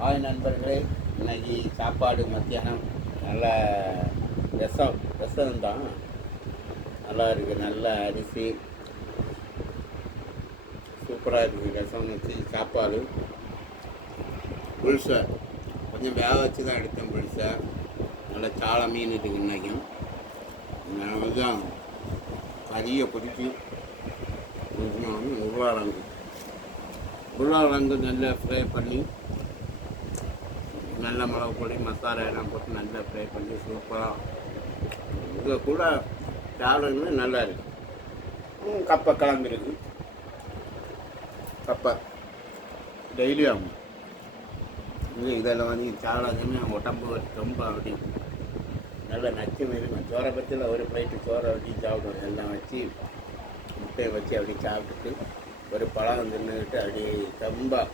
Hi நண்பர்களே, இன்னைக்கு சாப்பாடு மத்தியானம் நல்ல ரசம் தான். நல்லா இருக்குது. நல்ல அரிசி சூப்பராக இருக்குது. ரசம் வச்சு சாப்பாடு புளிசை கொஞ்சம் வேக வச்சு தான் எடுத்தேன். புளிசை நல்லா சாலை மீன் இருக்குது. இன்றைக்கும் நான் கொஞ்சம் கறியை பிடிச்சி கொஞ்சம் உருளைக்கிழங்கு நல்லா ஃப்ரை பண்ணி நல்ல மிளகு பொடி மசாலா எல்லாம் போட்டு நல்லா ஃப்ரை பண்ணி சூப்பராக இது கூட சாப்பிடுறது நல்லா இருக்குது. கப்பை கிளம்பி இருக்குது. கப்பை டெய்லி ஆகும். இதில் வந்து சாப்பிடாதுன்னு உடம்பு ரொம்ப அப்படி நல்லா நச்சு இருக்கும். சோறை பற்றியில் ஒரு பிளேட்டு சோறை வச்சு சாப்பிடுவோம். எல்லாம் வச்சு முட்டையை வச்சு அப்படி சாப்பிட்டுட்டு ஒரு பழம் தின்னுக்கிட்டு அப்படி ரொம்ப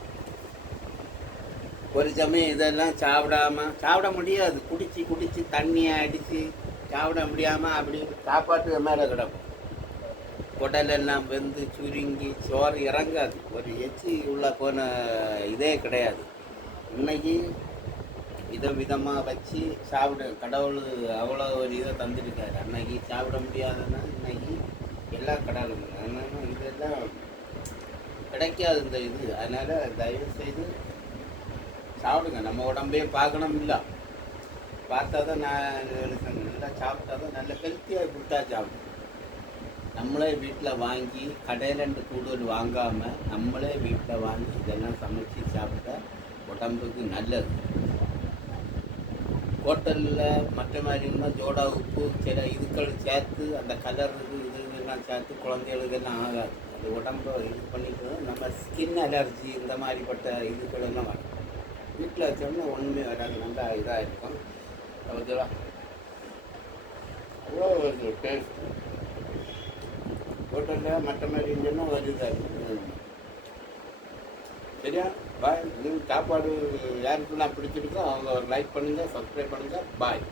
ஒரு சமயம் இதெல்லாம் சாப்பிட முடியாது. குடிச்சு தண்ணியை அடித்து சாப்பிட முடியாமல் அப்படி சாப்பாட்டு மேலே கிடக்கும். குடலெல்லாம் வெந்து சுருங்கி சோறு இறங்காது. ஒரு எச்சி உள்ள போன இதே கிடையாது. இன்னைக்கு விதமாக வச்சு சாப்பிட கடவுள் அவ்வளோ ஒரு இதை தந்துருக்காரு. அன்னைக்கு சாப்பிட முடியாதுன்னா இன்னைக்கு எல்லா கடவுளும் அதனால இதெல்லாம் கிடைக்காது இந்த இது. அதனால் தயவு செய்து சாப்பிடுங்க. நம்ம உடம்பையே பார்க்கணும். இல்லை பார்த்தா தான் நான் நல்லா சாப்பிட்டா தான் நல்ல ஹெல்த்தியாக கொடுத்தா சாப்பிடும். நம்மளே வீட்டில் வாங்கி கடையிலண்டு கூடுதல் வாங்காமல் நம்மளே வீட்டில் வாங்கி இதெல்லாம் சமைச்சு சாப்பிட்டா உடம்புக்கு நல்லது. ஹோட்டலில் மற்ற மாதிரின்னா ஜோடா உப்பு சில இதுக்கள் சேர்த்து அந்த கலர் இதெல்லாம் சேர்த்து குழந்தைகளுக்கெல்லாம் ஆகாது. அது உடம்பை இது பண்ணிட்டு நம்ம ஸ்கின் அலர்ஜி இந்த மாதிரிப்பட்ட இதுகளெல்லாம் வரும். வீட்டில் வச்சோம்னா ஒன்றுமே வராது. நல்லா இதாக இருக்கும். ஓகேவா? அவ்வளோ ஒரு டேஸ்ட். ஹோட்டலில் மற்ற மாதிரி இருந்துன்னா ஒரு இதாக இருக்கும். சரியா? பாய். சாப்பாடு யாருக்குலாம் பிடிச்சிருக்கோ அவங்க லைக் பண்ணுங்கள், சப்ஸ்கிரைப் பண்ணுங்கள். பாய்.